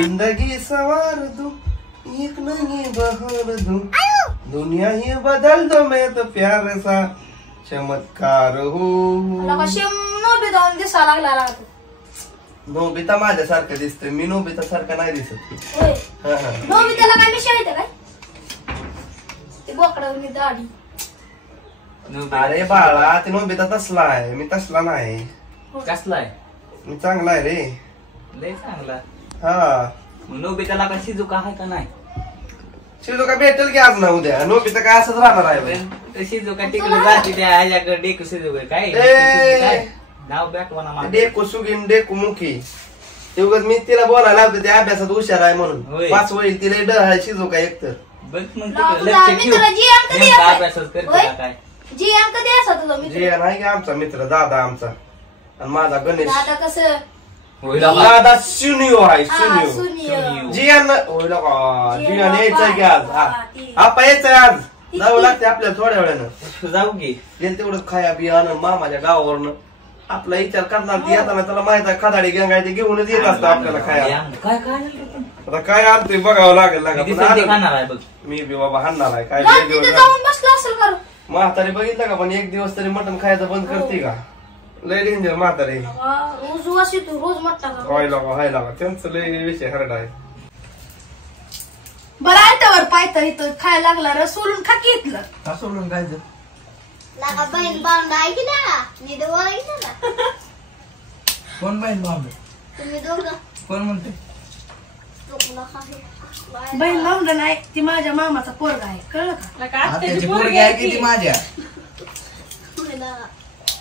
जिंदगी सवार दूं, एक नहीं बहार दूं, दुनिया ही बदल दो, मैं तो प्यार सा चमत्कार हूँ. नोबिता माझ्यासारखं दिसतोय, मी नोबिता सारखं नाही दिसत. नोबिताला काय मिशा येते काय ते बोकडावनी दाढी. अरे बाळा ते नोबिता तसला आहे, मी तसला नाही. कसला आहे? मी चांगला आहे रे. लय चांगला. हा नोबिताला का शिजुका आहे का नाही? शिजुका भेटेल की आज ना उद्या. नोबिता काय असंच राहणार आहे. शिजुका तिकडे जाते त्या ह्याच्याकडे डेकू शिजुका काय नाव बॅटवाना माझं. डेकू सुगीन डेकू मुखी तेवढं मी तिला बोलायला लावते, ते अभ्यासात हुशार आहे म्हणून. होय. 5 वय तिला डळ शिजुका एकतर. बघ मग तिकडे लक्ष ठेव. नेमका अभ्यासच करते का काय? जी अंक द्यायचा तुला मित्र. जे नाही की आमचा मित्र दादा आमचा आणि माझा गणेश. दादा कसं होईल दादा सुनियो आहे. हा, सुनियो सुनियो. जियान होईल का? जियान यायचंय की आज. आपा यायचंय आज. जावं लागते आपल्याला थोड्या वेळानं. जाऊ की गेल तेवढं खाया बिया मामाच्या गावावरनं आपला विचार करणार. ती येताना त्याला माहित आहे खदाडी गंगा आहे ते घेऊनच येत असतं आपल्याला खाया. काय काय आता काय आणतोय बघावं लागेल खाणार आहे बघ. मी बी बाबा हाणणार आहे काय. तिथे जाऊन बसला असेल का म्हातारी बघितलं का? पण एक दिवस तरी मटण खायचं बंद करते का? लय डेंजर म्हातारी. रोज वास येतो, रोज मट्टा का व्हायला त्यांचं लय विषय हरड आहे. बरं आयत्यावर पायता इथं खायला लागला रे. सोलून खा की इथलं. का सोडून खायचं? लागा बहीण बांधा ऐकी ना मी दोघं ऐकलं ना. कोण बहीण भाऊ? तुम्ही दोघं कोण म्हणते? चुकलं काही. बहीण भावंड नाही, ती माझ्या मामाचा पोरगा आहे, कळलं का? आत्याची पोरगी आहे की ती माझ्या?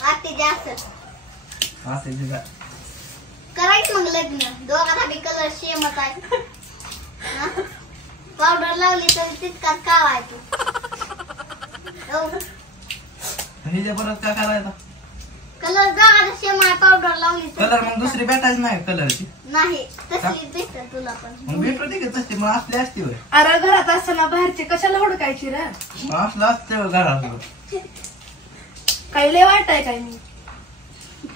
आते जास्त असं करायचं मग लग्न. दोघांना बी कलर सेमच आहे. पावडर लावली तर तितकाच काव आहे तू. हिच्या परत काय करायचा? कलर दोघांना सेम आहे. पावडर लावली तर कलर मग दुसरी भेटायची नाही कलरची. नाही तसली भेटत तुला पण. मग भेटू दे की तशी. मग असली असती होय. अरे घरात असताना बाहेरचे कशाला हुडकायची रे? असलं असते घरात. काही लय वाईट आहे काय मी?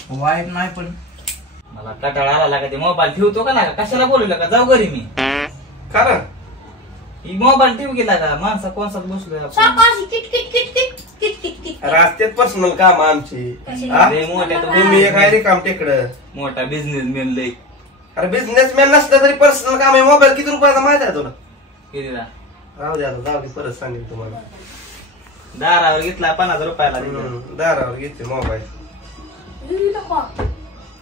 वाईट नाही पण मला कटाळा आला का? ते मोबाईल ठेवतो का ना? कशाला बोलवलं का? जाऊ घरी मी. कारण ही मोबाईल ठेवू गेला का? माणसा कोणसात बसलोय सारखं kit kit kit kit kit kit kit. रस्त्यात पर्सनल काम आमची. हा? तुम्ही एक आहे रे काम तिकडं. मोठा बिझनेसमॅन लय. अरे बिझनेसमॅन नसलं तरी पर्सनल काम आहे. मोबाईल किती रुपयाचा माहित आहे तुला? कितीला? राहू द्या जाऊ दे, परत सांगेल तुम्हाला. दारावर घेतला 50 रुपयाला. दारावर घेते मोबाईल. ही नको.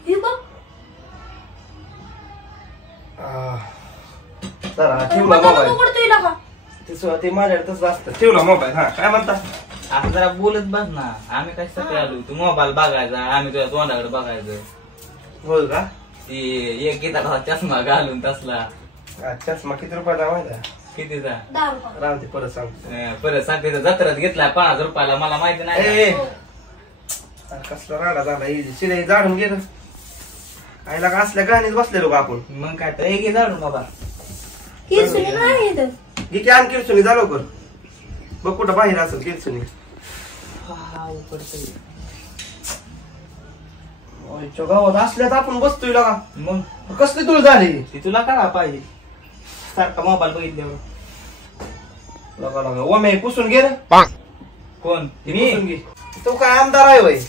ही बघ. जरा ठेवला मोबाईल. उघडतोय ना का? ते माझ्याकडे तसं असतं. ठेवला मोबाईल. हा काय म्हणता? आता जरा बोलत बस ना. आम्ही कशासाठी आलो? तू मोबाईल बघायचा, आम्ही तुझ्या तोंडाकडे बघायचं. होय का? ती एक घेता चष्मा घालून तसला. चष्मा किती रुपयाचा माहिती आहे? कितीचा? 10 रुपये. राहू दे, परत सांगतो. परत सांगते जत्रात घेतला 50 रुपयाला. मला माहिती नाही. ए, कसला राडा झाला. शिरे जाणून गेलं. आईला का असल्या गाणीच बसलेलो का आपण? मग काय तर एक जाणून बाबा. किरसुनी नाही इथं. घे की आण किरसुनी. जा लवकर. बघ कुठं बाहेर असेल किरसुनी. गावात असल्यात आपण बसतोय का? मग कसली तुळ झाली? ती तुला कळा पाहिजे. सारखा मोबाईल बघितल्यावर. लगा लगा ओमे पुसून घे ना. कोण? पुसून घे. तू काय आमदार आहे वय?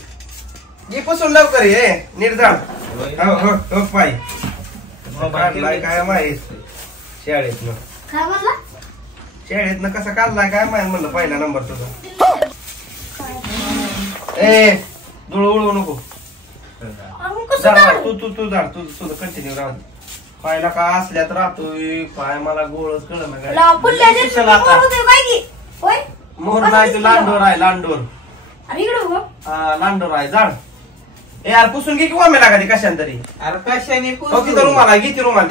घे पुसून लवकर. हे नीट झाड. हो पाय काढलाय काय माहित शाळेतनं. काय म्हणला? शाळेतनं कसा काढलाय काय माहित म्हणलं पहिला नंबर तुझा. ए धुळ उडवू नको. तू झाड तुझं कंटिन्यू राहू. पाहिला का असल्यात राहतोय काय मला गोळच कळ मोर नाही. लांडोर आहे लांडोर. लांडोर आहे झाड. ए यार पुसून घे किंवा मेला कधी कशाने तरी. अरे कशाने? तिथं रुमाल आहे. किती रुमाल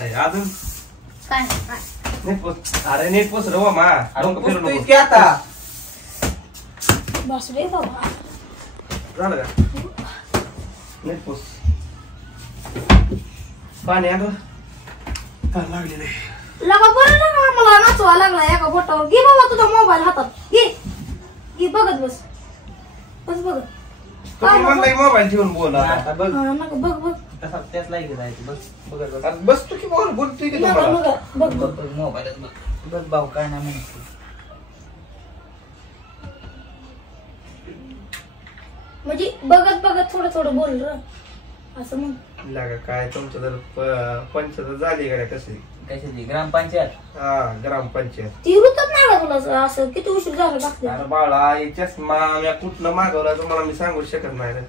अजून नीट पुस. अरे नीट पुस रे मा. फिरू नको आता. बस रे बाबा. झालं का? नीट पुस. पाणी आलं का? लागले नाही. लगा बरं ना मला नाचवा लागला एका बोटावर. घे बाबा तुझा मोबाईल हातात. घे घे बघत बस. बस बघत. तुम्ही म्हणलं मोबाईल ठेवून बोला आता बघ हा, नका, बघ बघ तसा त्याच लाईक जायचं बघ बघत बघ. आता बसतो की बोलतोय की नका, तुम्हाला नका, बघ बघ बघ बघ मोबाईलच बघ बघ भाऊ काय नाही म्हणतो म्हणजे बघत बघत थोडं थोडं बोल र असं मग लागा काय तुमचं जर पंचायत झाली गाड्या कसे कशाची ग्रामपंचायत हा ग्रामपंचायत ती रुतत नाही का तुला असं किती उशीर झाला टाकते अरे बाळा हे चष्मा मी कुठलं मागवला तुम्हाला मी सांगू शकत नाही रे.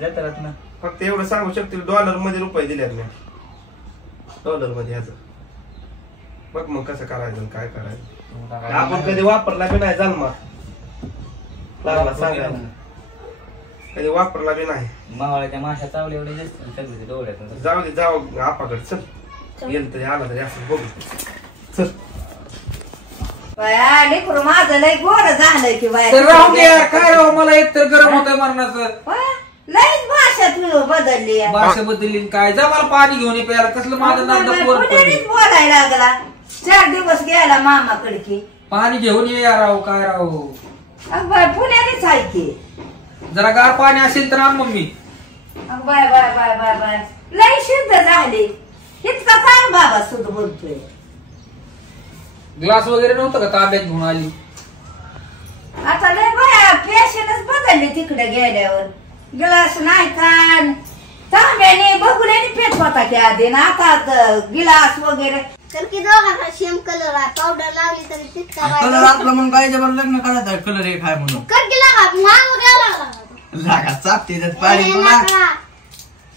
जत्रात ना फक्त एवढं सांगू शकते डॉलर मध्ये रुपये दिल्यात मी डॉलर मध्ये ह्याचं बघ मग कसं करायचं आणि काय करायचं आपण कधी वापरला बी नाही जन्मा लागला सांगायला कधी वापरला बी नाही मावळ्याच्या माशा चावले एवढे जास्त सगळे डोळ्यात जाऊ दे जाऊ आपाकडे चल गेलं तरी आला तरी असं बघू चल बाया लेकरू माझं लय गोड झालंय की बाया तर राहू दे यार, काय राहू मला एक तर गरम होतंय मरणाचं लयच भाषा तुला बदलली आहे. भाषा बदलली काय जा मला पाणी घेऊन ये प्यायला कसलं माझं नांदा पोर पडली पुण्यारीच बोलायला लागला 4 दिवस गेला मामाकडे की पाणी घेऊन ये यार राहू काय राहू अग बाय पुण्यारीच आहे की जरा गार पाणी असेल तर आण मम्मी अग bye bye bye bye bye लय शुद्ध झाली इतका काय बाबा सुद्धा बोलतोय ग्लास वगैरे नव्हतं का ताब्यात घेऊन आली आता लय बाया फॅशनच बदलली तिकडे गेल्यावर गिलास नाही कान तांब्याने बघुल्याने पेट होता की आधी ना आता गिलास वगैरे तर की दोघांचा सेम कलर आहे पावडर लावली तरी तितका कलर आपला म्हणून काय जबर लग्न करायचं कलर एक आहे म्हणून कर गेला का मागू गेला लागा चापते त्यात पाणी तुला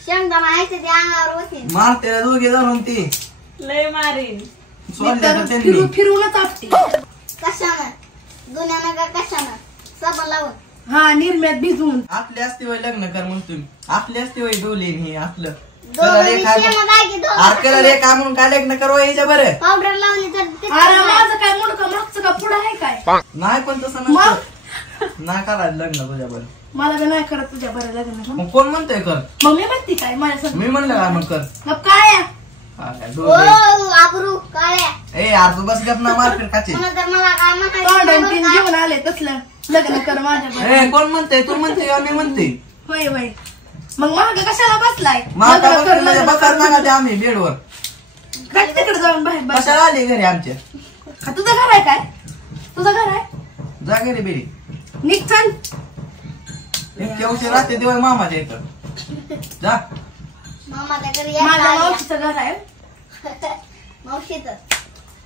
शेंगदाणा आहे ते अंगावर होती मारते दोघे धरून ती लय मारीन सोडले तर त्यांनी फिरूनच आपटी कशानं दुन्यानं का कशानं साबण लावून हा निर्म्यात भिजवून आपली असते वय लग्न कर म्हणून तुम्ही आपली असते वय डोले हे आपलं दोघं शेंगा दागी दोघं कलर एक आहे म्हणून काय लग्न करू याच्या बरं पावडर लावली तर तितकं अरे नाही. माझं काय मुडकं मागचं का पुढं आहे काय नाही पण तसं नसतं नाही करायचं लग्न तुझ्या बरं मला बी नाही करत तुझ्या बरं लग्न मग कोण म्हणतोय कर मग मी म्हणते काय माझ्या संग मी म्हणलं काय मग कर मग काय हा, काय ओ डोले आबरू काळ्या ए यार तू बस गप ना मार्केट खाची म्हणून तर मला काय तोंडाने तीन म्हणायचं घेऊन आले तसलं लग्न कर माझ्या बरं ए कोण म्हणते तू म्हणते का मी म्हणते होय होय मग महाग कशाला बसलाय माता लग्न कर, लग्न बकार कर. नका ते आम्ही बेडवर काय तिकडे जाऊन बाहेर बस. कशाला आली घरी आमच्या हा, तुझं घर आहे काय तुझं घर आहे जा घरी बेरी निघ चल इतक्या उशीर राहते दिवाळी मामाच्या इथं जा मामाच्या घरी माझ्या यायचं मावशीचं घर आहे मावशीचं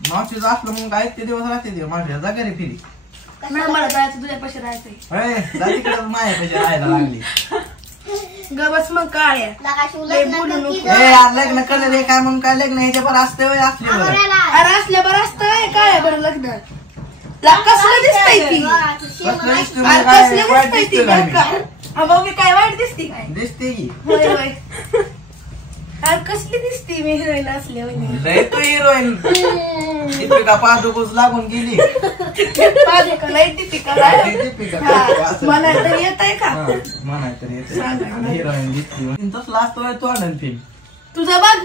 मावशीचं असलं मग काय इतके दिवस राहते दिवस माझ्या जा घरी फिरी नाही मला जायचं तुझ्या पैसे राहायचंय जा तिकडे मायापाशी राहायला लागली गबस मग काय आहे? लागाशी लय उलट बोलू नका नको. की ए यार लग्न कलर हे काय म्हणून काय लग्न ह्याच्या पर असते वय असले बरं आवरायला. अरे असल्या बरं असतं काय आहे बरं लग्न ला कसलं दिसतंय ती दोघांचं शेंगा कसलं नाही. दिसतं अरे म्हणजे कसली काय वाईट दिसतंय ती दिसतं काय बरं का मी? हा, मग मी काय वाईट दिसते काय दिसते की होय होय अरे कसली दिसते मी हिरोईन असल्या म्हणजे लय तू हिरोईन दीपिका पादुकोस लागून गेली माझे का नाही दीपिका नाही? दीपिका हा, असं. मला तर येत आहे का हा, म्हणाय तर येते हिरोईन दिसते तसला असतो तो आनंद फिल्म तुझा बघ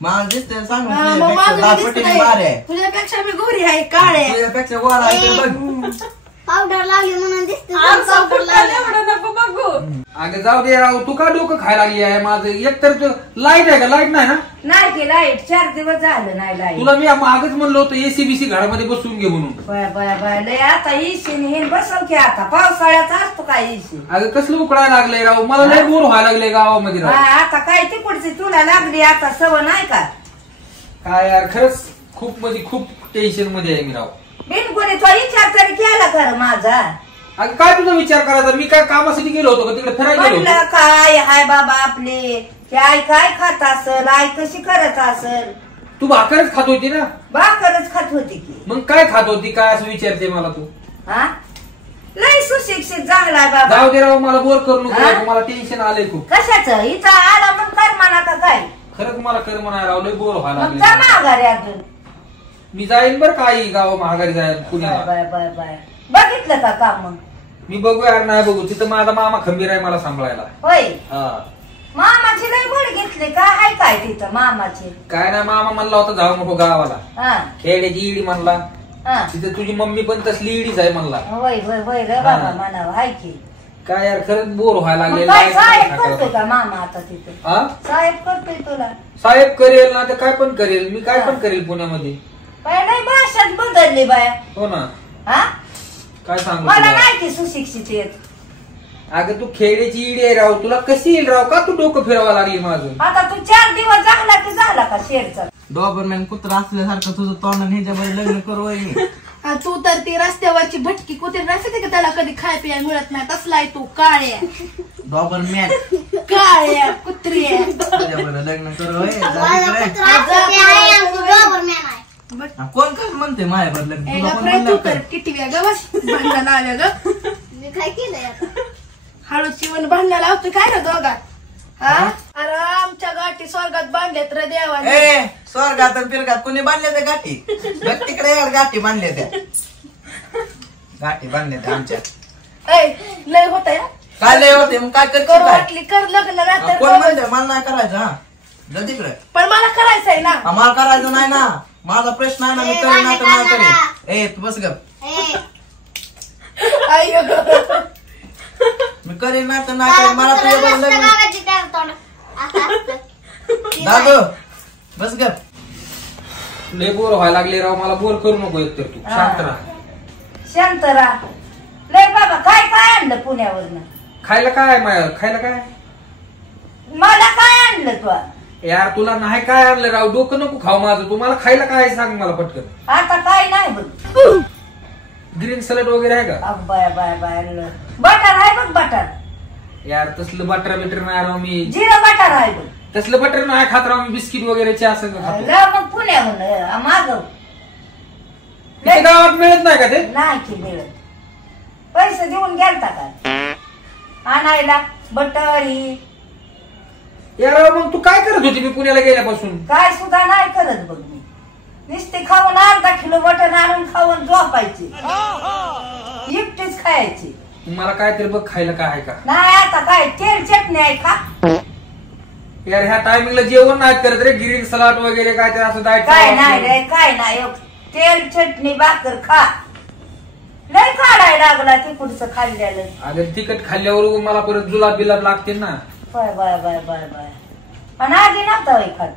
मला दिसते हा, सांग मग माझं बी दापटीने बारे दिसतंय. तुझ्यापेक्षा मी गोरी आहे काळे आहे. तुझ्यापेक्षा गोळा आहे तर बघ पावडर लावली म्हणून दिसते पावडर लावली अगं जाऊ दे राहू तू का डोकं खायला लागली आहे माझं एक तर लाईट आहे का लाईट नाही ना नाही की लाईट 4 दिवस झालं नाही लाईट तुला मी मागच म्हणलं होतं एसी बीसी घरामध्ये बसून घे म्हणून बाय बाय बाय लय आता इशी हे बसव की आता पावसाळ्याचा असतो काय इशी अगं कसलं उकडायला लागलंय राहू मला लय बोर व्हायला लागले गावामध्ये राहू आता काय तिकडची तुला लागली आता सवय नाही का काय यार खरंच खूप म्हणजे खूप टेन्शन मध्ये आहे मी राहू बिनकोणी तो विचार तरी केला खरं माझा अगं काय तुझा विचार करायचा मी काय कामासाठी गेलो होतो का तिकडे फिरायला गेलो होतो म्हणलं काय हाय बाबा आपले की आई काय खात असल आई कशी करत असल तू भाकरच खात होती ना भाकरच खात होती की मग काय खात होती काय असं विचारते मला तू हा लय सुशिक्षित चांगलाय बाबा जाऊ दे राव मला बोर करू हा? नको मला टेन्शन आलंय खूप कशाच इथं आला मग कर म्हणा का काय खरंच मला कर म्हणा राव लय बोर व्हायला मग जा लागले माघारी अजून मी जाईन बरं काही गाव महागारी जाईल बाय पुण्याला बाय बाय बाय बघितलं का काम मग मी बघू यार नाही बघू तिथं माझा मामा खंबीर आहे मला सांभाळायला होय हा मामाची लय बळ घेतली का हाय काय तिथं मामाची काय नाही मामा म्हणला होता जाऊ नको गावाला हा खेड्याची इडी म्हणला हा तिथे तुझी मम्मी पण तसली इडीच आहे म्हणला होय होय होय रे बाबा म्हणावं हाय की काय यार खरंच बोर व्हायला मग लागले. काय साहेब करतोय का मामा आता तिथं? हा साहेब करतोय तुला? साहेब करेल ना तर काय पण करेल, मी काय पण करेल पुण्यामध्ये. बाय नाही भाषाच बदलली बाया. हो ना. हा काय सांगू मला तुला? नाही की सुशिक्षित येत. अगं तू खेड्याची इडी आहे राव, तुला कशी येईल राव? का तू डोकं फिरवा लागली माझं? आता तू 4 दिवस झाला की झाला का शेरचा? डॉबरमॅन कुत्रा असल्यासारखं तुझं तोंड ह्याच्यामध्ये लग्न करू आहे मी. आणि तू तर ती रस्त्यावरची भटकी कुठे नसते का त्याला कधी खाय पिया मिळत नाही तसलाय तू काळ्या डॉबरमॅन काळ्या कुत्र्या तुझ्याबरोबर लग्न करू होय. जा माझा तिकडे. कुत्रा असं ते आहे, आमचं डॉबरमॅन आहे. हा, कोण काय म्हणते माझ्यावर लग्न? ए तुला ग कोण फ्रेंड तू म्हणलं कर तर? किटव्या ग बस भांडणं लाव्या ग मी काय केलंय आता? हळूची वन भांडणं लावतोय काय ना दोघात हा अरे आमच्या गाठी स्वर्गात बांधल्यात रे देवाने ए स्वर्गात आणि फिरगात कोणी बांधल्या त्या गाठी? बघ तिकडे यार गाठी बांधल्या त्या. गाठी बांधल्या त्या आमच्या. ए लय होत आहे काय लय होते मग काय करते करू काय? वाटली कर लग्न नाही कोण तर म्हणते मला नाही करायचं? हा जा तिकडे. पण मला करायचंय ना आम्हाला करायचं नाही ना. माझा प्रश्न आहे ना, मी ए, करेन नाही तर नाही भांडण करेन. ए तू बस ग. ए, अय्यो ग मी करेन नाही तर नाही करेन. मला कुत्रा तुझ्या नसतं लग्न. गावाची त्याला तोंड. असं असतं. ती दादू बस ग. लय बोर व्हायला लागले राव, मला बोर करू नको एकतर तू. शांत राहा. शांत राहा. लय बाबा काय काय आणलं पुण्यावरनं? खायला काय माया? खायला काय मला काय आणलं तू? यार? तुला नाही काय आणलं राव? डोकं नको खाऊ माझं. तुम्हाला खायला काय आहे सांग मला पटकन. आता काय नाही बघ. ग्रीन सॅलड वगैरे आहे का? बाय बाय बाय बटर आहे बघ बटर. यार तसलं बटर बिटर नाही राव मी. जिरं बटर आहे बघ. तसलं बटर नाही खात राव मी. बिस्किट वगैरे चहा सगळं खातो. ल मग पुण्याहून मागव. इथे गावात मिळत नाही का ते? नाही की मिळत. पैसे देऊन गेलता का आणायला बटर ही? यार मग तू काय करत होती मी पुण्याला गेल्यापासून? काय सुद्धा नाही करत बघ मी. नुसते खाऊन अर्धा किलो बटर आणून खाऊन झोपायची. एकटीच खायची. मला काहीतरी बघ खायला काय आहे का? नाही आता काय तेल चटणी आहे का? यार ह्या टायमिंगला जेवण नाही करत रे. ग्रीन सलाड वगैरे काय ते असं डाएट. काय नाही रे काय नाही. तेल चटणी भाकर खा. लय काढायला लागला ती पुढचं खाल्ल्याला. अगं तिखट खाल्ल्यावर मला परत जुलाब बिलाब लागते ना. Bye bye bye bye bye. आणि आधी नव्हता खात.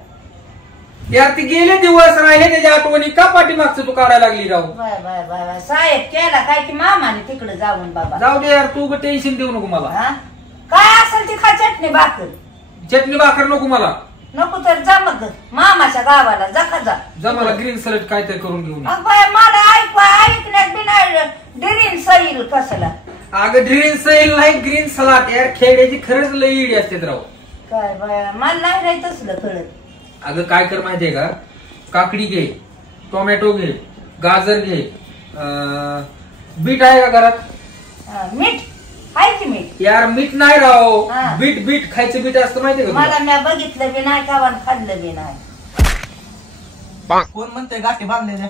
यार ती गेले दिवस राहिले त्याच्या आठवणी का पाठीमागचं तू काढायला लागली राव? Bye bye bye bye. साहेब केला काय की मामाने तिकडे जाऊन बाबा. जाऊ दे यार, तू टेन्शन देऊ नको मला. हा? काय असेल ती खा चटणी भाकर. चटणी भाकर नको मला. नको तर जा मग मामाच्या गावाला जा का जा. जा मला ग्रीन सॅलड काहीतरी करून घेऊन ये. अग बाय मला ऐकण्यात बी नाही डिरीन सैल कसला. अगं ग्रीन सैल नाही ग्रीन सलाड. यार खेड्याची खरंच लई इडी असते राव. काय बाय मला नाही रे तसलं कळत. अगं काय कर माहितीये का? काकडी घे, टोमॅटो घे, गाजर घे, बीट आहे का घरात? मीठ आहे की मीठ? यार मीठ नाही राव. हा. बीट बीट खायचं बीट असतं माहितीये का मला तुला? मी बघितलं बी नाही का खाल्लं बी नाही. कोण म्हणते गाठी बांधलेल्या?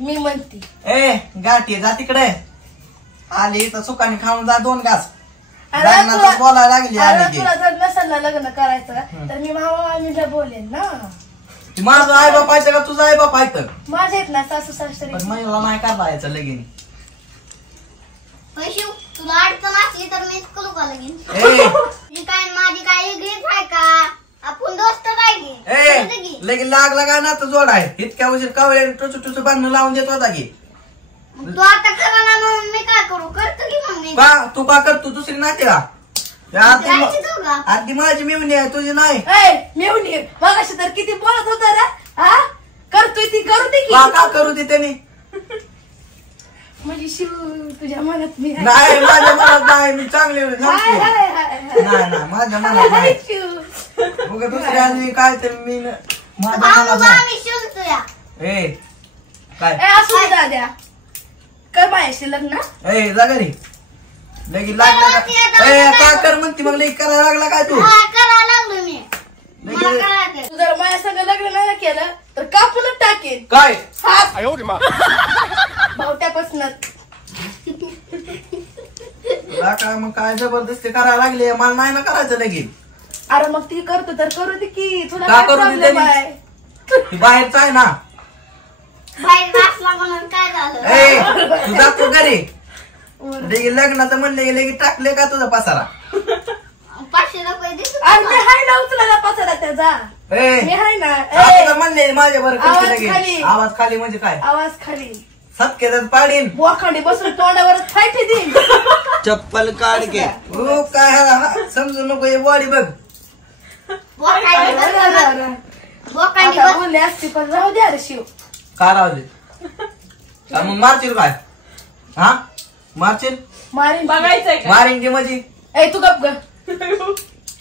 मी म्हणते ए गाठी जा तिकडे. आली तर सुकाने खाऊन जा 2 घास. अरे लग्नाचं तुला- बोलायला लागली अरे आली की. तुला जर नसेल ना लग्न करायचं तर मी मामा मामीला बोलेन ना. ती माझं आई बाप आहे का तुझा आई बाप आहे तर? माझे आहेत ना सासू सासरे. पण मला नाही करायचं लगीन. पैशू तुला अडचण असली तर मी करू का लगीन? ए मी काय माझी काय वेगळीच आहे का? आपण दोस्त काय की? ए करू की? लगीन लागला का ना तर जोड आहे. इतक्या उशीर कावळे टुचू टुचू बांधून लावून देत होता की. मग तू आता करा ना म्हणून मी काय करू? करतो की मग मी. का तू का कर तू दुसरी नाही का? जायची तू का? आधी माझी मिळून आहे तुझी नाही. मेहून ये मगाशी तर किती बोलत होता रे. हा करतोय ती करू दे की. का करू दे त्यांनी? म्हणजे शिव तुझ्या मनात मी आहे. नाही माझ्या मनात नाही. मी चांगली हाय, नाही हाय, हाय, हाय. नाही माझ्या मनात नाही. शिव. मग दुसऱ्या आणि काय ते मी माझ्या हा, मनात मग नाही. आम्ही शोधतो या. ए काय ए असू दे दाद्या कर माझ्याशी लग्न. ए जा घरी. लगीन लागला का? ए का कर म्हणती मग लगीन करायला लागला काय तू? हा, करायला लागलो मी. मला लगीन करायचं. तू जर माझ्या संग लग्न नाही केलं तर कापूनच टाकेन. काय? हात भावट्यापासून. तुला काय मग काय जबरदस्ती करायला लागली? मला नाही ना करायचं लगीन. अरे मग ती करतो तर करू दे की. तुला का काय करू दे प्रॉब्लेम त्यांनी? आहे? ती बाहेरच आहे ना. बाहेर नसला म्हणून काय झालं? ए तू जातो घरी. लगे लग्नाचं म्हणले की लगे टाकले का तुझा पसारा 500 रुपये दे तू. अरे मी हाय ना उचलायला पसारा त्याचा ए, मी हाय ना आता म्हणले माझ्या बरं आवाज करते लगे. खाली. आवाज खाली म्हणजे काय आवाज खाली सटकेत पाडीन बोखांडी बसून तोंडावर फायटी देईन चप्पल काढ के हो काय समजू नको हे बॉडी बघ बोकांडी बस. बोकांडी आता बस. बोलले असते पण राहू द्या रे शिव का राहू दे का मग मारशील काय हा मारशील मारीन बघायचंय का मारीन की म्हणजे ए तू गप ग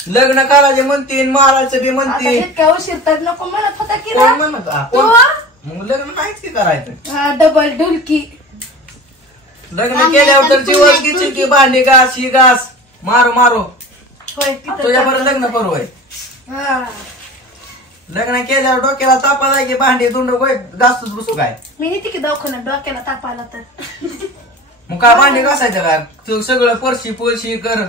लग्न करायचे म्हणतीन मारायचं बी आता म्हणतीन इतक्या उशीर तर नको म्हणत होता की कोण ना म्हणत तू मग लग्न नाहीच की करायचं हा डबल ढुलकी लग्न केल्यावर तर जीवन किचन की भांडी घास ही घास मारो मारो होय तिथं तुझ्या बरं लग्न करू होय हा. लग्न केल्यावर डोक्याला तापा जाय की भांडी धुंड होय घासूच बसू काय मी नेते की दवाखान्यात डोक्याला ताप आला तर मग काय भांडी घासायचं काय तू सगळं परशी पोलशी कर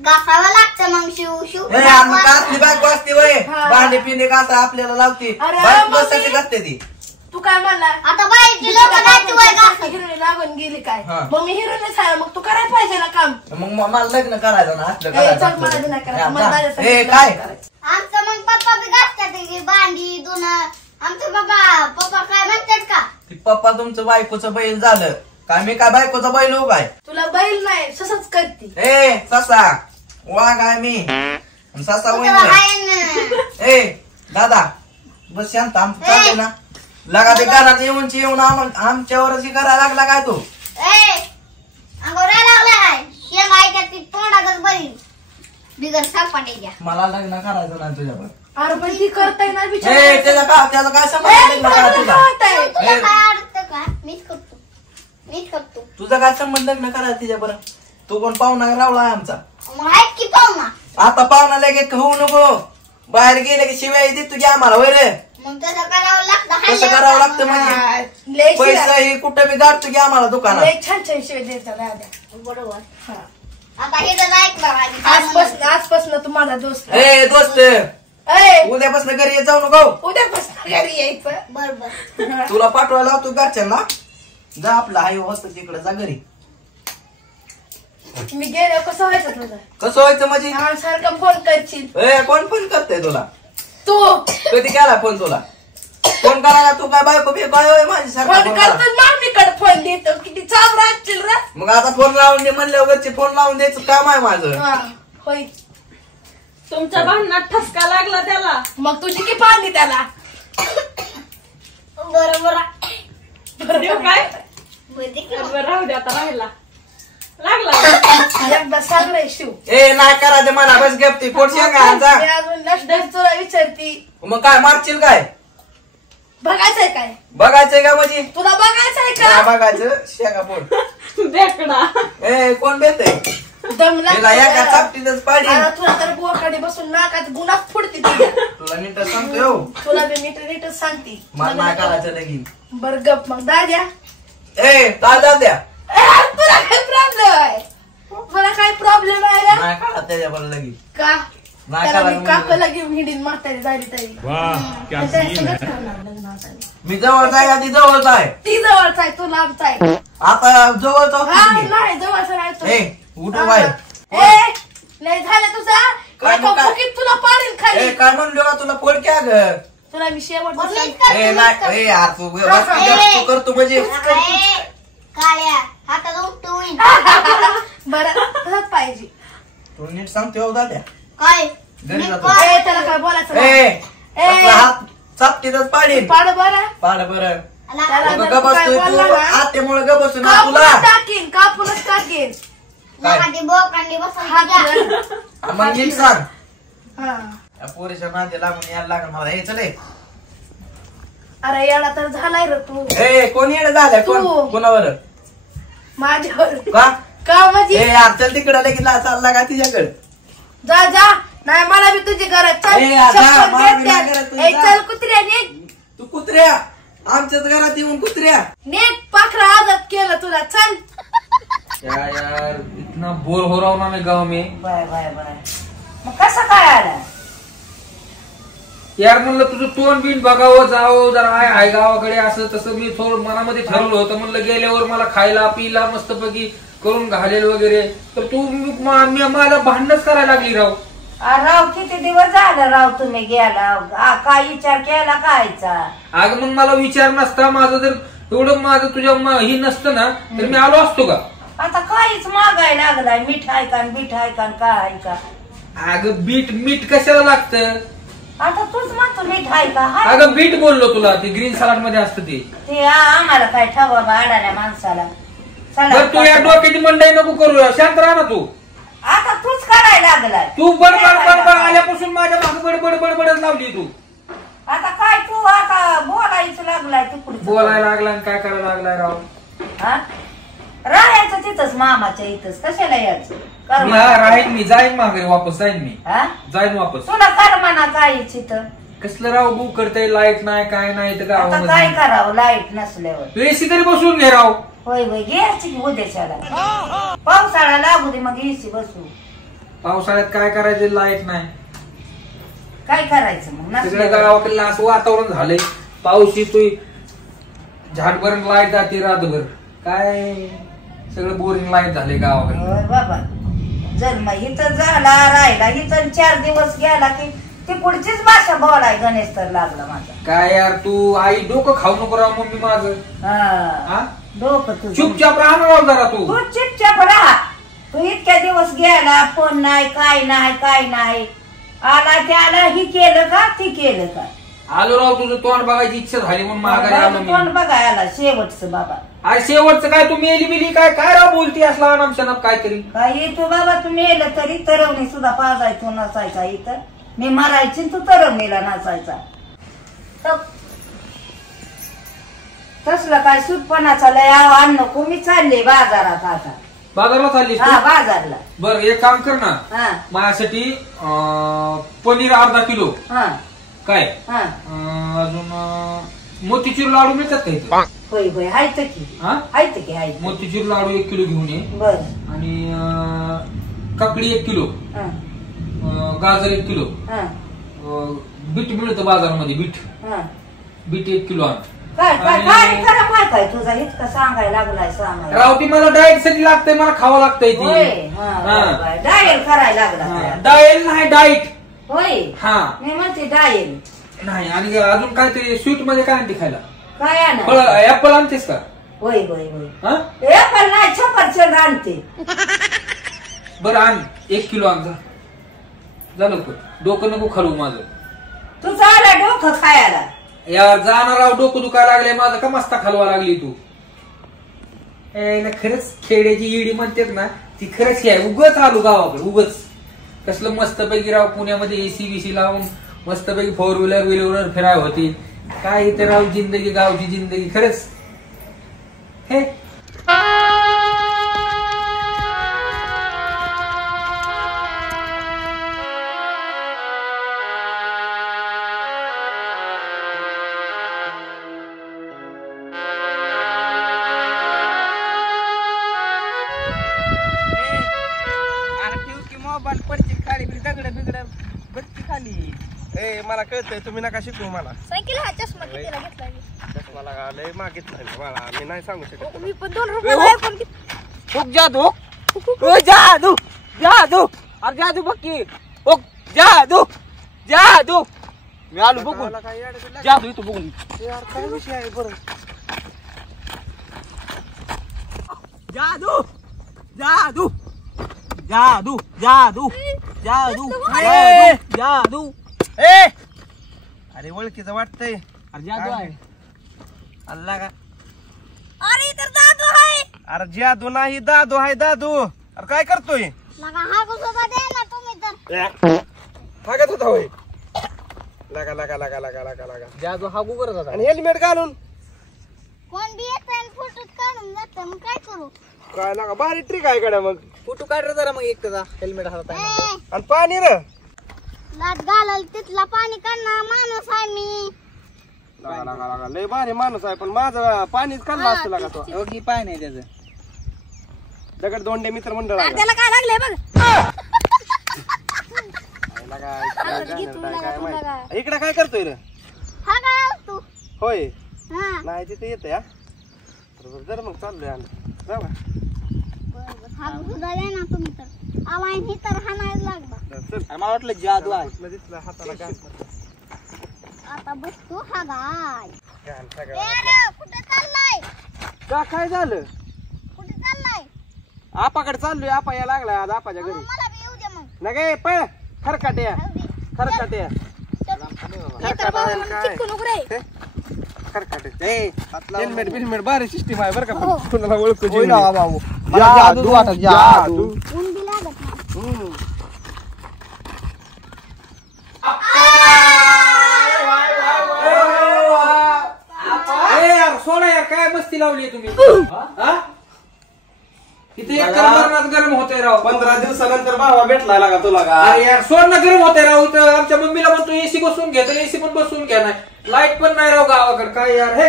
घासावं लागतं मग शिव शिव. ए, मग कासली बायको असते वय हा. भांडी पिंडी घासा आपल्याला लावते अरे, बायको मम्मी. कशासाठी असते ती तू काय म्हणला आता बाईची लोक नाही वय घासत. हिरोईन लागून गेली काय हा. मग मी हिरोईनच आहे मग तू करायला पाहिजे ना काम मग मला लग्न करायचं ना असलं ए, चल मला करायचं नाही करायचं. मला दादासाठी ए लग्न काय करायचं. आमचं मग पप्पा बी घासतात की भांडी धुणं. आमचं पप्पा काय म्हणतात का ती पप्पा तुमचं बायकोचं बैल झालं काय मी काय बायकोचा बैल हो काय तुला बैल नाही ससच करते ए ससा वाघ आहे मी आणि ससा तुझं वहिनी आहे ना. ए दादा बस शांत आमचं चाललंय ना लगा ते घरात येऊन आमच्यावरच करायला लागला काय तू ए अंगावर लागला काय शेंग ऐकत ती तोंडातच बरी बिगर सापाट्याच्या. मला लग्न करायचं नाही तुझ्यावर अरे पण ती करताय ना ए विचार त्याचा काय संबंध लग्न करा तुझा तुला काय अडतं का मीच करतो. तुझा काय संबंध लग्न करा तिच्या बरं तू पण पाहुणा रावला आहे आमचा मग ऐक की पाहुणा. आता पाहुणा लगेच होऊ नको बाहेर गेले की शिवाय देतो की आम्हाला वय रे मग तसं करावं लागतं. कसं करावं लागतं म्हणजे पैसा हे कुठं बी गाडतो की आम्हाला दुकानात छान छान शिवाय द्यायचा दाद्या. बरोबर. हा. आता हे जर ऐक बाबा. आजपासून तू माझा दोस्त ए दोस्त ए उद्यापासून घरी येत जाऊ नको उद्यापासून घरी यायचं बरोबर. तुला पाठवायला तू घरच्यांना जा आपला आई होत तिकडे जा घरी मी गेल्यावर कसं व्हायचं तुझं कसं व्हायचं म्हणजे सारखा फोन करशील ए कोण फोन करतय तुला तू कधी केला फोन तुला फोन करायला तू काय बायको बी काय होय माझी सारखा फोन फोन करा. करतो मामीकडे फोन देतो किती चाप राहतील रे मग आता फोन लावून दे म्हणल्यावर घरचे फोन लावून द्यायचं काम आहे माझं हा, होय तुमच्या भांडणात ठसका लागला त्याला. मग तुझी की पाणी त्याला बरोबर. देव काय बोलते की बरं, राहू दे आता राहिला लागला. एकदा सांग रे शिव ए नाही करायचं मला बस गप ती पोटशा काय जा मी अजून लष्कर तुला विचारती मग काय मारशील काय बघायचंय काय बघायचंय का म्हणजे तुला बघायचंय काय का बघायचं शेका पोट बेकडा. ए कोण बेतय दम तिला एका लागतो चापटीतच पाडी आता तुला तर बुवाखाली बसून नाकात गुणाच फुडते तुझ्या तुला नीट सांगतो हो. तुला मी नीटच सांगते मला नाही करायचं लगीन बर गप मग दाद्या ए दादा द्या तुला काय प्रॉब्लेम आहे तुला काय प्रॉब्लेम आहे रे नाही करा त्याच्यावर लगीन का नाही त्याला करा मी काकाला घेऊन हिंडीन म्हातारी झाली तरी मी जवळ जाय आधी जवळच आहे ती जवळचा आहे तू लांबचा आहे आता जवळच हा होती नाही जवळचा नाही तू ए उठू बाहेर ए नाही झालं तुझा काय मग काय? फुकीत तुला पाडील खाली ए काय म्हणलो का तुला पोड क्या ग तुला मी शेवट मग मीच ए नाही ए यार तू ए. करतो म्हणजे ए, काळ्या हातात उपटू होईन. बरं तसंच पाहिजे तू नीट सांगतो हो दाद्या काय घरी मी जातो. काय- ए त्याला काय बोलायचं ए नाही. आपला हात चापटीतच पाडीन पाड बरं पाड बरं त्याला मग जर ग काय बसतोय बोलला तू ना, आत्यामुळे ग बसून ना तुला कापूनच टाकीन कापूनच टाकीन काय? नाकाची बोकांडी बसून हात तुझ्या. वर. मग नीट सांग हा. या पोरीच्या नांदी लागून यायला लागेल मला हे चले अरे याला तर झालाय रे तू ए कोण येणं झालं कोण तू. कोणावर माझ्यावर का का म्हणजे ए यार चल तिकडे लगेच चालला का तिच्याकडे जा जा नाही मला बी तुझी गरज चल ए, जा, चप्पल मला बी नाही घेते. गरज तुझी, ए, जा. चल कुत्र्या नीट तू कुत्र्या आमच्याच घरात येऊन कुत्र्या नीट पाखरा आदत केलं तुला चल क्या यार इतना बोर हो रहा हूँ ना मैं गाँव में। बाय बाय बाय मग कसं काय आला यार म्हणलं तुझं तोंड बिन बघावं जावं जरा आहे गावाकडे असं तसं मी थोडं मनामध्ये ठरवलं होतं. म्हणलं गेल्यावर मला खायला पिला मस्तपैकी करून घालेल वगैरे, तर तू माझा भांडणच करायला लागली राव. राव किती दिवस झालं राव तुम्ही गेला, काय विचार केला कायचा? अगं मग मला विचार नसता, माझं जर एवढं माझं तुझ्या ही नसतं ना तर मी आलो असतो का? आता काहीच मागायला लागलाय, मिठाई का मिठाई का काय का? अगं मीठ कशाला लागतं? आता तूच म्हणतो मिठाई का? अगं बीट बोललो तुला, ते ग्रीन सलाड मध्ये असतं ते आम्हाला काय ठेवा अडाण्या माणसाला. तू या डोक्याची मंडई नको करू, शांत राहा ना तू. आता तूच करायला लागलाय. तू बडबड आल्यापासून माझ्या मागे बडबडच लावली तू. आता काय तू आता बोलायचं लागलाय तिकडे, बोलायला लागला काय करायला लागलाय राव? राहायचं तिथंच मामाच्या इथंच, कशाला यायचं? राहीन मी, जाईन माघारी वापस, जाईन मी जाईन वापस. तुला कर म्हणा काय इथं. कसलं राव बुक करताय, लाईट नाही काय नाही तर आता काय करावं लाईट नसल्यावर? तू एसी तरी बसून घे राव. होय होय घ्यायची की उद्याच्याला, पावसाळा लागू दे मग एसी बसू. पावसाळ्यात काय करायचं, लाईट नाही काय करायचं मग? सगळ्या गावाकडलं असं वातावरण झालंय, पाऊस येतोय झाडभरून लाईट जाते रातभर, काय सगळं बोरिंग लाईट झाले गावाकडे. बाबा जन्म इथं झाला राहिला इथं 4 दिवस गेला की ती पुढचीच भाषा बोलाय गणेश तर लागला माझा. काय यार तू आई डोकं खाऊ नको राव मम्मी माझं. डोकं तू चुपचाप राहा ना जरा तू चुपचाप राहा. तू इतक्या दिवस गेला, फोन नाही काय नाही आला त्याला ही केलं का ती केलं का? आलो राव, तुझं तोंड बघायची इच्छा झाली म्हणून माघारी आलो मी. तोंड बघायला शेवटचं बाबा. अरे शेवटचं काय, तू मेली काय राव बोलती असला अनामशनात काहीतरी? काय तू बाबा, तू मेलं तरी तरवणी सुद्धा पाजायचो नसायचा इथं. मी मरायची तू तरवणीला नसायचा. तसलं काय सुटपणाचा लय आव्हान नको. मी चालले बाजारात आता. बाजारला चालली? बाजारला. बरं एक काम कर ना, माझ्यासाठी पनीर अर्धा किलो. काय अजून मोतीचूर लाडू मिळतात का इथे? होय होय आहेत की मोतीचूर लाडू 1 किलो घेऊन ये. बर. आणि काकडी 1 किलो, गाजर 1 किलो, बीट मिळतं बाजारामध्ये, बीट 1 किलो आण. काय तुझा इतकं सांगायला लागलाय सांगायला राव, ती मला डाएट साठी लागतंय, मला खावं लागतंय ती. डायल करायला लागला. डाएल नाही डाएट. होय मी म्हणते डायल नाही. आणि अजून काय ते स्वीट मध्ये काय आणते खायला? काय ऍपल आणतेस का? होय होय होय ऍपल नाही सफरचंद आणते. बरं आण 1 किलो आण. झालं डोकं नको खालू माझं. तू चाला डोकं खायला यार. जाणार राव, डोकं दुखायला लागले माझं, का मस्ता खालवा लागली तू? खरंच खेड्याची ईडी म्हणतात ना ती खरंच आहे. उगच आलो गावाकडे, उगच कसलं मस्तपैकी राव पुण्यामध्ये एसी बीसी लावून मस्तपैकी 4 व्हीलर फिराय होती. काय इथे राव जिंदगी, गावची जिंदगी खरंच हे. मला कळतंय, तुम्ही नका शिकू मला. सायकल हा चष्मा कितीला घेतला? चष्मा लय मागितलाय मला, मी नाही सांगू शकत. मी पण 2 रुपये पण जादू जादू जादू अरे जादू बघ की. जादू जादू मी आलो बघून. जादू इथं बघून. यार काय विषय आहे बरं? जादू जादू जादू जादू जादू जादू. अरे ओळखीचं वाटतंय. अरे जादू आहे. अल्ला का? अरे तर दादू आहे. अरे जादू नाही, दादू आहे. दादू अरे काय करतोय? लगा हा गोबा दे ना तुम्ही तर. हागत होता होय. लगा लगा लगा लगा लगा लगा. जादू हागू करत होता. आणि हेल्मेट घालून कोण बी येत आणि फोटो काढून जातं, मग काय करू? काय लागा भारी ट्रिक आहे कडे. मग फोटो काढ रे जरा मग एक त्याचा हेल्मेट हातात आहे. आणि पाणी र लाट घालल तिथला पाणी काढणार माणूस आहे मी. लगा लगा लगा लय भारी माणूस आहे, पण माझं पाणीच काढलं असतं लागा तो. ओके पाय नाही त्याचं. दगड दोंडे मित्र मंडळ आहे. त्याला काय लागले बघ. इकडे काय करतोय रे? हा काय तू होय हा नाही तिथे येते बरोबर जर मग चाललोय आम्ही जाऊ हा सुद्धा द्या ना तुम्ही तर आवाज ही तर हाणायला लागला मला वाटलं जादू आहे दिसलं हाताला काय आता बसतो हा गाय गाण ए सगळं रे कुठे चाललाय का काय झालं कुठे चाललाय आपाकडे चाललोय आपा या लागलाय आज आपाच्या घरी मला बी येऊ दे मग नगे पळ खरकाट्या खरकाट्या हेल्मेट बिलमेट भारी सिस्टीम आहे बरं का कुणाला ओळखतो जादू जादू ऊन बी लागत नाही यार सोडा यार काय मस्ती लावली तुम्ही इथे एक मरणात गरम होतंय राव 15 दिवसानंतर भावा भेटला लागा तुला का अरे यार सोडणं गरम होतंय राव इथं आमच्या मम्मीला म्हणतो एसी बसून घ्या तर एसी पण बसून घ्या नाही लाईट पण नाही राव गावाकडे काय यार हे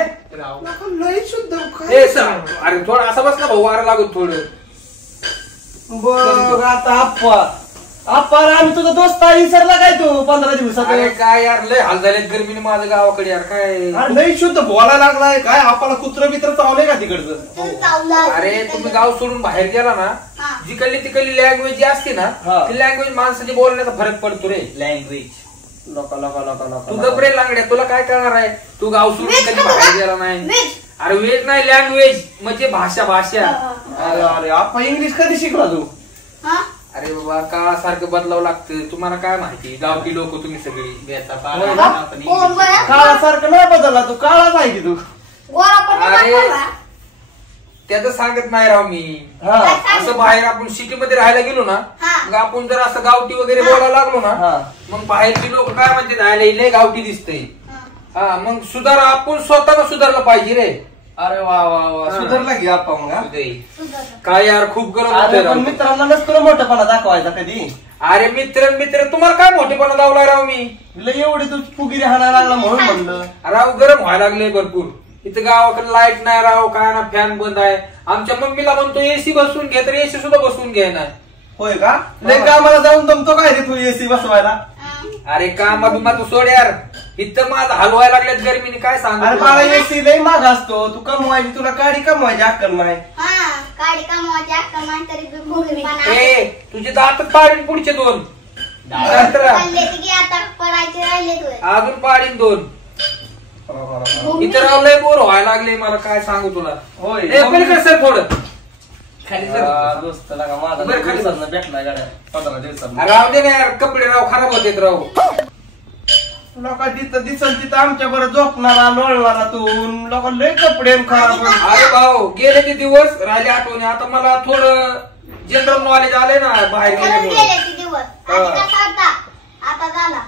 लई शुद्ध हे सर अरे थोडं असं बसला भाऊ वारं लागत थोडं बघ आता आप्पा आम्ही तुझा दोस्त आहे विसरला काय तू 15 दिवसात अरे काय यार लय हाल झालेत गर्मीने माझं गावाकडे यार काय अरे लई शुद्ध बोलायला लागलाय काय आपल्याला कुत्र बित्र चावलंय का तिकडचं चावला अरे तुम्ही गाव सोडून बाहेर गेला ना हा. जिकडली तिकडली लँग्वेज जी असते ना हा. ती लँग्वेज माणसाची बोलण्याचा फरक पडतो रे लँग्वेज लोका तू गबरे लांगड्या तुला काय करणार आहे तू गाव सोडून वेज कधी खातो बाहेर का? गेला नाही वेज. अरे वेज नाही लँग्वेज म्हणजे भाषा अरे अरे आप्पा इंग्लिश कधी शिकला तू हा अरे बाबा काळासारखं बदलावं लागतं तुम्हाला काय माहिती गावठी लोक तुम्ही सगळी बेचा होय पाला ना? आपण कोण बरं? काळासारखं नाही बदलला तू काळाच आहे की तू गोरा पण अरे. लागला. त्याचं सांगत नाही राव मी हा असं बाहेर आपण सिटीमध्ये राहायला गेलो ना हा. मग आपण जर असं गावठी वगैरे बोलायला लागलो ना हा. मग बाहेरची लोक काय म्हणते राहायला लय गावठी दिसतंय हा. हा मग सुधारा आपण स्वतःला सुधारलं पाहिजे रे अरे वा वा वा हा. सुधारला की आप्पा मग हा? सुधारलं. काय यार खूप गरम अरे होतंय पण राव. मित्रांना नसतो ना मोठेपणा दाखवायचा कधी अरे मित्र तुम्हाला काय मोठेपणा लावलाय राव मी लई एवढी तू फुगिरी हाणायला लागला म्हणून म्हणलं राव गरम व्हायला लागले भरपूर इथं गावाकडे लाईट नाही राव काय ना फॅन बंद आहे आमच्या मम्मीला म्हणतो एसी बसून घ्या तर एसी सुद्धा बसून घ्या ना होय का लई कामाला जाऊन जमतो काय रे तू एसी बसवायला हा. अरे काम बिमा तू सोड यार इथं माझं हलवायला लागल्यात गर्मीने काय सांगू अरे तुला? मला एसी लई महाग असतो तू कमवायची तुला गाडी कमवायची अक्कल नाही हा काडी कामाची अक्कल नाही तरी बी फुगीपणा. ए तुझे दात पाडीन पुढचे 2 नंतर चालले की आता पडायचे राहिले तुझे. अजून पाडीन 2 इथं राव लय बोर व्हायला लागले मला काय सांगू तुला होय ए पलीकडे सर थोडं खाली हा, सर दोस्त लागा माझा बरं, खाली. दिवसातनं भेटला गाड्या 15 दिवसात राव दे ना यार कपडे राव खराब होतेत राव लोक तिथं दिसल तिथं आमच्या बरं झोपणारा लोळणारा तू लोक लय कपडे खराब अरे भाऊ गेले ते दिवस राहिले आठवणी आता मला थोडं जनरल नॉलेज आले ना बाहेर ठरून गेल्यामुळे गेले ते दिवस आधी कसा होता आता झाला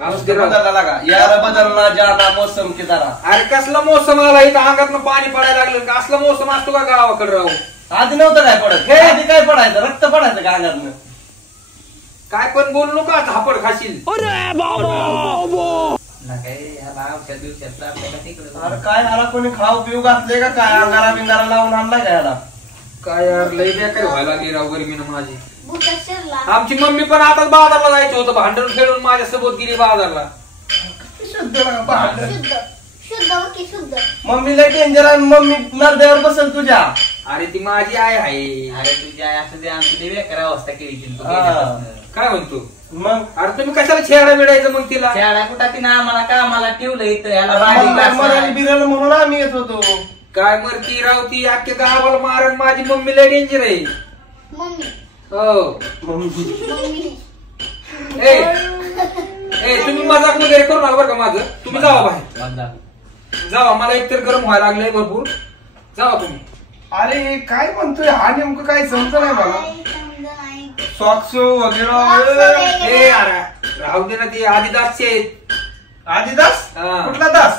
असू दे राव. बदलला लागा यार बदलना जाना मोसम की जरा अरे कसला मोसम आला इथं अंगातनं पाणी पडायला लागलं का असला मोसम असतो का गावाकडे राहू आधी नव्हतं काय पडत हे आधी काय पडायचं रक्त पडायचं का अंगातनं काय पण बोलू नका झापड खाशील आमच्या दिवसात आपल्याला तिकडे अरे काय ह्याला कोणी खाऊ पिऊ घातले का काय अंगारा बिंगारा लावून आणला का ह्याला काय यार लय बेकार व्हायला लागली राव गर्मीनं माझी बुटात शिरला. आमची मम्मी पण आता बाजारला जायचं होतं भांडण खेळून माझ्यासोबत गेली बाजारला शुद्ध लागा भांडण. शुद्ध शुद्ध की शुद्ध मम्मी लय डेंजर आहे मम्मी नरड्यावर बसेल तुझ्या अरे ती माझी आई आहे अरे तुझ्या असं ते आमची लई बेकार अवस्था केली तिने तू हा. गेल्यापासनं. काय म्हणतो मग अरे तुम्ही कशाला छेडा मिळायचं मग तिला शाळा कुठं तिने आम्हाला कामाला ठेवलं इथं याला बारीक मराठी असं. बिराला म्हणून आम्ही येत होतो काय मरती राव ती अख्ख्या गावाला मारण माझी मम्मी लय डेंजर आहे मम्मी हो मम्मी ए ए तुम्ही मजाक वगैरे करू नका बरं का माझं तुम्ही जावा बाहेर जावा मला एकतर गरम व्हायला लागलंय भरपूर जावा तुम्ही अरे काय म्हणतोय हा नेमकं काय समजत नाही मला काय समजलं नाही. सॉक्स वगैरे ए अरे राहू दे ना ती आदिदासचे आहेत. आदिदास हा. कुठला दास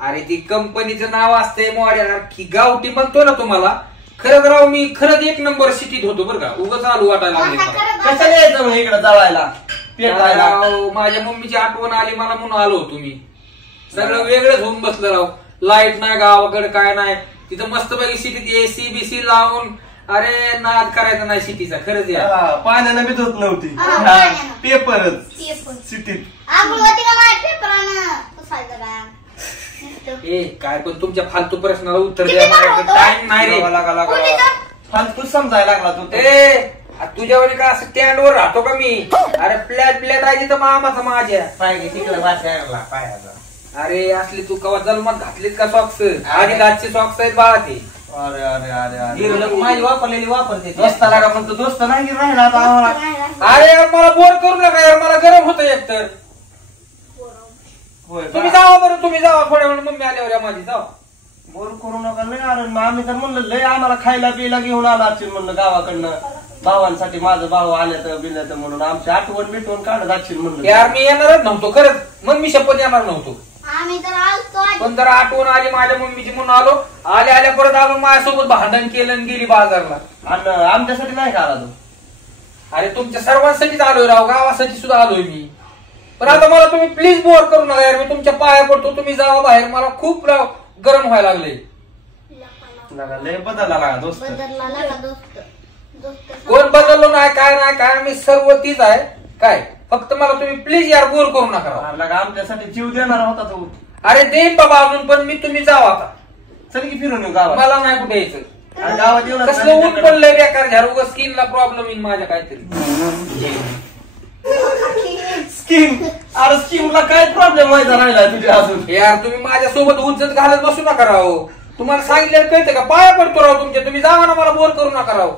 अरे ती कंपनीचं नाव असतंय मॉडेल की गावठी म्हणतो ना तुम्हाला खरंच राव मी खरंच 1 नंबर सिटीत होतो बरं का उगाच आलो वाटायला लागले आता मला. खरं कशाला यायचं मग इकडे जळायला पेटायला राव, माझ्या मम्मीची आठवण आली मला म्हणून आलो होतो मी सगळं वेगळंच होऊन बसलं राव लाईट नाही गावाकडे काय नाही तिथं मस्तपैकी सिटीत एसी बीसी लावून अरे नाद करायचा नाही सिटीचा खरंच या पाण्यानं बी धुत नव्हती पेपरच सिटीत आंघोळ होती का माझ्या पेपरानं पुसायचं काय ए काय पण तुमच्या फालतू प्रश्नाला उत्तर किती द्या वेळा माझ्याकडे होतं? टाइम नाही रे कोणीचं? फालतूच समजायला लागला तू ए तुझ्यावर का असं स्टँडवर राहतो का मी अरे प्लेट आहे तर मामाचा माझ्या पाय तिकडे वाचायला पायाचा. अरे असली तू कवा जन्मात घातलीत का सॉक्स आधी दातचे सॉक्स आहेत बाळा ते अरे अरे अरे अरे हिरो लोक माझी वापरलेली वापरते ती. दोस्ता लागा पण तो दोस्त नाही की राहिला आता आम्हाला अरे यार मला बोर करू नका यार मला गरम होतं एकतर होय का? तुम्ही जावा बरं तुम्ही जावा थोड्या वेळ मम्मी आल्यावर या माझी जावा बोर करू नका लय अरे मग आम्ही तर म्हणलं लय आम्हाला खायला पियला घेऊन आला असेल म्हणलं गावाकडनं भावांसाठी माझं भाऊ आल्यात बिल्यात म्हणून आमची आठवण बिटवण काढत असेल म्हणलं यार मी येणारच नव्हतो खरंच मग मी शपथ येणार नव्हतो आम्ही तर आलतो पण जरा आठवण आली माझ्या मम्मीची म्हणून आलो आल्या परत अजून माझ्यासोबत भांडण केलं आणि गेली बाजारला आणि आमच्यासाठी नाही का आला तू अरे तुमच्या सर्वांसाठीच आलोय राव गावासाठी सुद्धा आलोय मी पण आता मला तुम्ही प्लीज बोर करू नका यार मी तुमच्या पाया पडतो तुम्ही जावा बाहेर मला खूप राव गरम व्हायला लागले लय बदलला लागा दोस्त बदलला लागा दोस्त दोस्त कोण बदललो नाही काय मी सर्व तीच आहे काय फक्त मला तुम्ही प्लीज यार बोर करू नका राव. अरे लागा आमच्यासाठी जीव देणार होता तो अरे देईन बाबा अजून पण मी तुम्ही जावा आता चल की फिरून येऊ गावात मला नाही कुठे यायचं आणि गावात येऊन कसलं ऊन पडलंय बेकार झालं स्किनला प्रॉब्लेम येईल माझ्या काहीतरी स्कीम अरे स्कीमला काय प्रॉब्लेम व्हायचा राहिला तुझ्या अजून यार तुम्ही माझ्यासोबत उज्जत घालत बसू नका राव तुम्हाला सांगितलं कळतं का पाया पडतो राव तुमच्या तुम्ही जावा ना मला बोर करू नका राव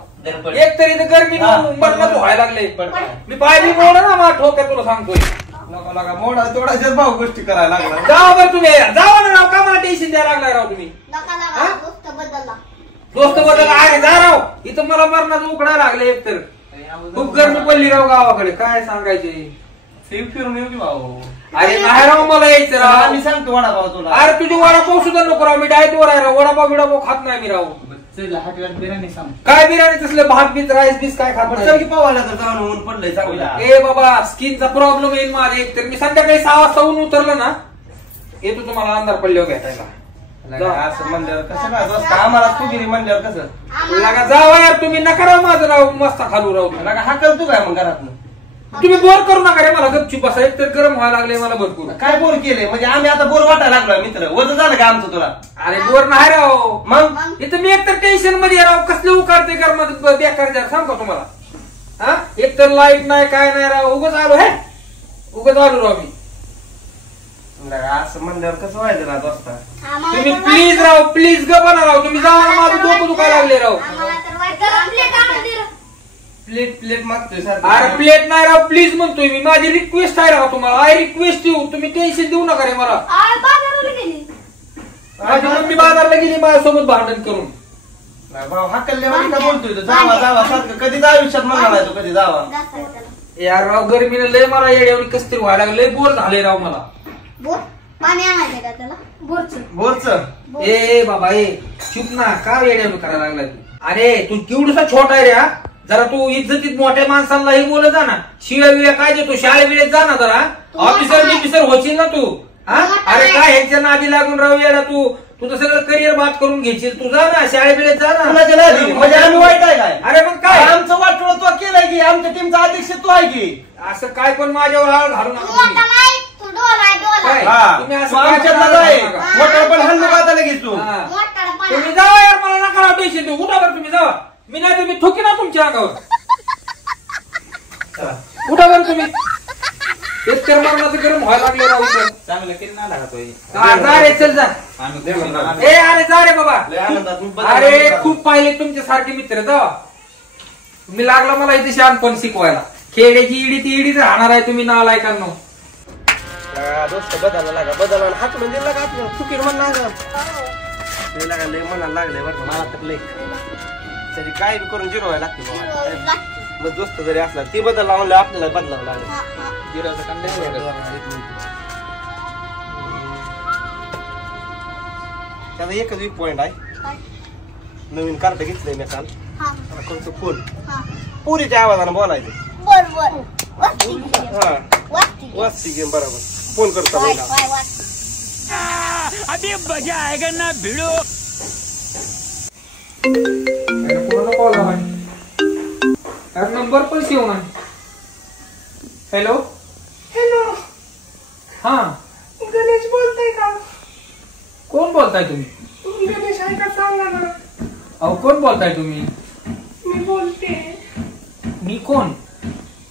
एक तरी तर गरमी मरणात व्हायला लागले मी पायरी मोड ना मला ठोक्या तुला सांगतोय लागा मोडा तोडायच्याच भाऊ गोष्टी करायला लागला जावा बरं तुम्ही जावा ना राव का मला टेन्शन द्यायला लागलाय राव तुम्ही नका लागा दोस्त बदलला दोस्त बदल आहे जा राव इथं मला मरणात उकडायला लागले एकतर खूप गरमी पडली राव गावाकडे काय सांगायचे फिरून येऊ की भाऊ अरे नाही राव मला यायचं राव आम्ही सांगतो वडापाव तुला अरे तुझी वडापाव सुद्धा नको राव मी डाएट वर आहे राव वडापाव बिडापाव खात नाही मी राव चल हॉटेलात बिर्याणी सांग. काय बिर्याणी तसलं भात बीत राईस बीस काय खात चल नाही. की पावायला तर जाऊन ऊन पडलंय चांगला ए बाबा स्किनचा प्रॉब्लेम येईल माझे एक तर मी संध्याकाळी 6 वाजता ऊन उतरलं ना येतो तुम्हाला अंधार पडल्यावर भेटायला लागा असं म्हणल्यावर कसं काय दोस्त आम्हाला फुगिरी म्हणल्यावर कसं लागा जावा यार तुम्ही नका राव माझं राव मस्त खालू राव लागा हाकल तू काय मग घरात तुम्ही बोर करू नका रे मला गपचूप बसा एक तर गरम व्हायला लागले मला भरपूर काय बोर केले म्हणजे आम्ही आता बोर वाटायला लागलोय मित्र वजन झालं का आमचं तुला अरे बोर नाही राव मग इथं मी एकतर टेन्शन मध्ये राव कसले उकारते घरमध्ये बेकार जार सांग का तुम्हाला हा एकतर लाईट नाही काय नाही राव उगाच आलो हे उगाच आलो राव मी लागा असं म्हणल्यावर कसं व्हायचं ना दोस्ता तुम्ही प्लीज राव प्लीज ग बना राव तुम्ही जावा ना माझं डोकं दुखायला लागले राव आम्हाला तर वाटतं प्लेट प्लेट मागतोय अरे सारखं प्लेट नाही राव प्लीज म्हणतोय मी माझी रिक्वेस्ट आहे राव तुम्हाला आय रिक्वेस्ट यू तुम्ही टेन्शन देऊ नका रे मला बाजाराला गेली माझी मम्मी बाजारला गेली माझ्यासोबत भांडण करून नाही भाऊ हाकलल्यावर का बोलतोय तो जावा जावा सारखं कधीच आयुष्यात म्हणला नाही तो कधी जावा जास्त त्याला यार राव गर्मीने लय मला येड्यावरी कसतरी व्हायला लागलं लय बोर झाले राव मला बोर पाणी आणायचं का त्याला बोरच बोरच ए बाबा ए चुप ना का येड्यावरी करायला लागला तू अरे तू केवढसा छोटा आहे रे हा जरा तू इज्जतीत मोठ्या माणसांनाही बोलत जा ना शिव्या विव्या काय देतो शाळेबिळेत जा ना जरा ऑफिसर होशील ना तू हा अरे काय ह्यांच्या नादी लागून राहू येडा तू तुझं सगळं करिअर बात करून घेशील तू जा ना शाळेबिळेत जा ना कुणाच्या नादी? म्हणजे आम्ही वाईट आहे काय अरे मग काय आमचं वाटोळं तो केलंय की आमच्या टीमचा अध्यक्ष तू आहे की असं काय पण माझ्यावर आळ घालू तू नका मोठा तुम्ही. नाही तू डोला आहे डोला काय? हा तुम्ही असं तू काय आमच्यातला करायला आहे नका. मोठा पण हल्लो का आता लगेच तू हा. मोठा तुम्ही जावा यार मला नका राव टेन्शन देऊ उठा बरं तुम्ही जावा मी नाही तुम्ही ठोकी ना तुमच्या अंगावर उठा बरं तुम्ही एक तर मरणाचं गरम व्हायला लागले राव इथं. चांगलं केलं ना लागा तो हे. हा, जा रे चल जा आम्ही दे खुशी मला. आम्ही- ए अरे जा रे बाबा लय आनंदात मी बदल अरे करतो. खूप पाहिले तुमच्या सारखे मित्र जावा मी लागला मला इथे शहाणपण शिकवायला खेड्याची इडी ती इडीच राहणार आहे तुम्ही नालायकांनो लागा, दोस्त बदलला लागा बदलला हाकलून दिला का आपलं चुकीर म्हणला लय लागा लय मनाला लागलंय बरं का. मला तर लय तरी काय बी करून जिरवायला लागते बाबा. मग दोस्त जरी असला ती बदलला म्हणलं आपल्याला बदलावं लागलं जिराचं कांदा त्याला एकच वीक पॉइंट आहे नवीन कार्ड घेतलंय मी काल कोणतं फोन पुरीच्या आवाजानं बोलायचं बर हा वाचती गेम बरोबर फोन करतो महिला. कोणाला कॉल अरे नंबर पण सेव नाही. हॅलो हॅलो, हा गणेश बोलताय का? कोण बोलताय तुम्ही? गणेश आहे का सांगा ना. अहो कोण बोलताय तुम्ही? मी बोलते. मी कोण?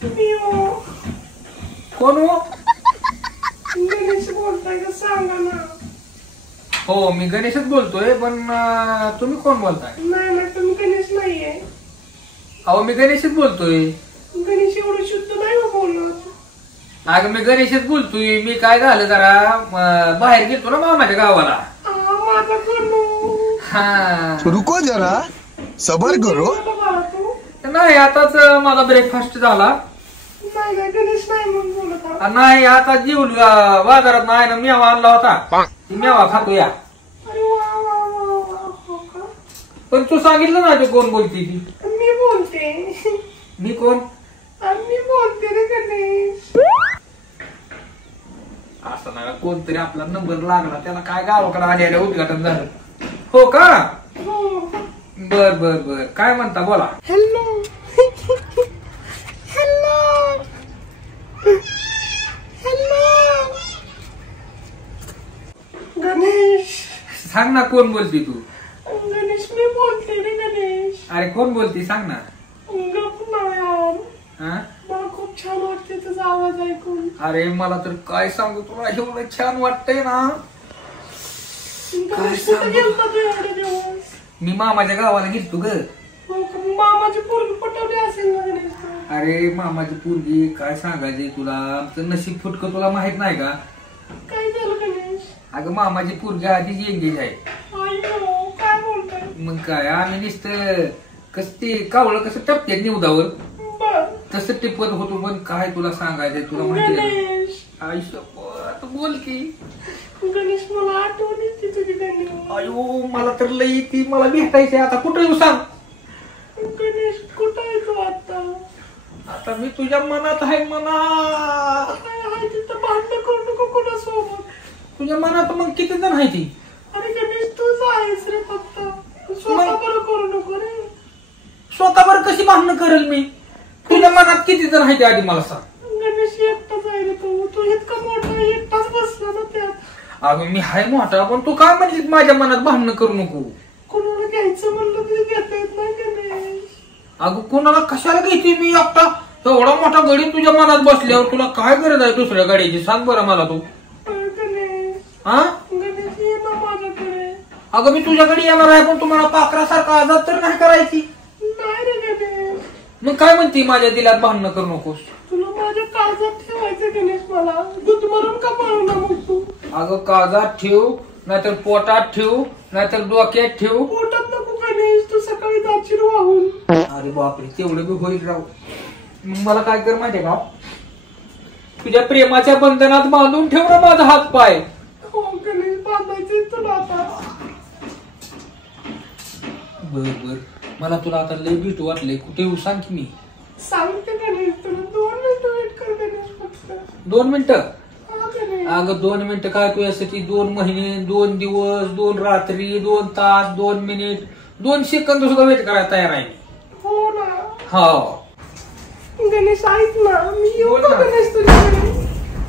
मी हो. कोण हो? गणेश बोलताय का सांगा ना. हो मी गणेशच बोलतोय, पण तुम्ही कोण बोलताय? नाही ना, तुम्ही गणेश नाहीये. अहो मी गणेशच बोलतोय. गणेश एवढं शुद्ध नाही हो बोलत. अगं मी गणेशच बोलतोय. मी काय झालं जरा बाहेर गेलतो ना मामाच्या गावाला. माझा गणू. हा रुको जरा सबर करो. नाही आताच माझा ब्रेकफास्ट झाला. नाही नाही, गणेश नाही म्हणून बोलत आहोत. नाही आता जेवलो. बाजारात नाही ना मेवा आणला होता, मेवा खातो या. अरे वा वा वा वा. हो का? पण तू सांगितलं ना ते कोण बोलती ती. मी बोलते. मी कोण? मी बोलते रे गणेश. असं नाही कोणतरी आपला नंबर लागला, त्याला काय गावाकडे आलेलं उद्घाटन झालं. हो का? हो. बर बर बर, काय म्हणता बोला. हॅलो. हॅलो. हॅलो. गणेश. सांग ना कोण बोलती तू. गणेश मी बोलते रे गणेश. अरे कोण बोलती सांग ना. गप ना यार. हा? मला खूप छान वाटते तुझा आवाज ऐकून. अरे मला तर काय सांगू तुला, एवढं छान वाटतंय ना. गणेश कुठे गेलता तू एवढे दिवस? मी मामाच्या गावाला गेलतो ग. हो का? मामाची पोरगी पटवली असेल ना गणेश. अरे मामाची पोरगी काय सांगायचे तुला, आमचं नशीब फुटकं तुला माहित नाही का? काय झालं गणेश? अगं मामाची पोरगी आधीच एंगेज आहे. अय्यो, काय बोलताय? मग काय आम्ही नुसतं कसं ते कावळं कसं टपते निवदावर बर. तसं टिपत होतो. पण काय तुला सांगायचंय तुला माहिती आहे गणेश. आयुष्य बोल की. गणेश मला आठवण येते तुझी गणेश. अयो मला तर लई ती मला भेटायचंय. आता कुठं येऊ सांग. गणेश कुठं आहे तू आता? आता मी तुझ्या मनात आहे. मनात काय आहे तिथं? भांडण करू नको कोणासोबत. तुझ्या मनात मग किती जण आहे ती? अरे गणेश तूच आहेस रे फक्त. स्वतः बरं करू नको रे. स्वतःवर कशी भांडणं करेल मी? तुझ्या मनात किती जण आहे ते आधी मला सांग. गणेश एकटाच आहे रे तू. तू इतका मोठा एकटाच बसला ना त्यात. अगं मी हाय मोठा, पण तू काय म्हणलीस माझ्या मनात भांडणं करू नको. कोणाला घ्यायचं म्हणलं तरी घेता येत नाही गणेश. अगं कोणाला कशाला घ्यायची मी एकटा? एवढा मोठा गडी तुझ्या मनात बसल्यावर तुला काय गरज आहे दुसऱ्या गाडीची सांग बरं मला तू. गणेश. हा गणेश ये ना माझ्याकडे. अगं मी तुझ्याकडे येणार आहे, पण तुम्हाला पाखरासारखा आजाद तर नाही करायची. नाही रे गणेश. मग काय म्हणते माझ्या दिलात भांडणं करू नकोस. तुला माझ्या काळजात ठेवायचं गणेश. मला दूध मरून का पाळू ना मग तू. अगं काळजात ठेव, नाहीतर पोटात ठेव, नाहीतर डोक्यात ठेव. पोटात नको गणेश. तू सकाळी जाशील वाहून. अरे बापरे, तेवढं बी होईल राव. मग मला काय कर माहितीये का, तुझ्या प्रेमाच्या बंधनात बांधून ठेव ना माझा हात पाय. हो गणेश, बांधायचंय तुला आता. बर बर, मला तुला आता लय भेटू वाटले. कुठे येऊ सांग की मी. सांगते गणेश तुला. 2 मिनिटं वेट कर गणेश फक्त. 2 मिनिटं? हा गणेश. अगं 2 मिनिटं काय तुझ्यासाठी? 2 महिने, 2 दिवस, 2 रात्री, 2 तास, 2 मिनिट, 2 सेकंद सुद्धा वेट करायला तयार आहे. हो ना. हो गणेश ऐक ना, मी येऊ बोल का ना. गणेश तुझ्याकडे?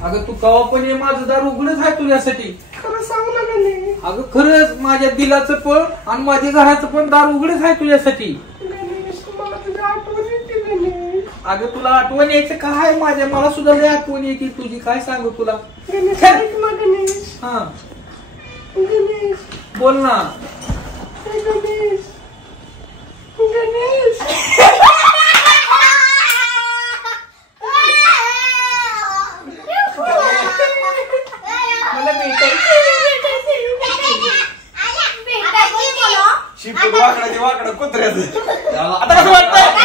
अगं तू कवा पण ये, माझं दार उघडच आहे तुझ्यासाठी. खरं सांग ना गणेश. अगं खरंच माझ्या दिलाचं पण आणि माझ्या घराचं पण दार उघडच आहे तुझ्यासाठी. गणेश तुम्हाला तुझी आठवण येते गणेश. अगं तुला आठवण यायचं काय? माझ्या मला सुद्धा लय आठवण येते तुझी. काय सांगू तुला. गणेश ऐक ना गणेश. हा गणेश. बोल ना. हे गणेश. गणेश. मला भेटायचं. भेटायचं मला. शिपूट वाकडं ते वाकडं कुत्र्याचं. आता कसं वाटतंय?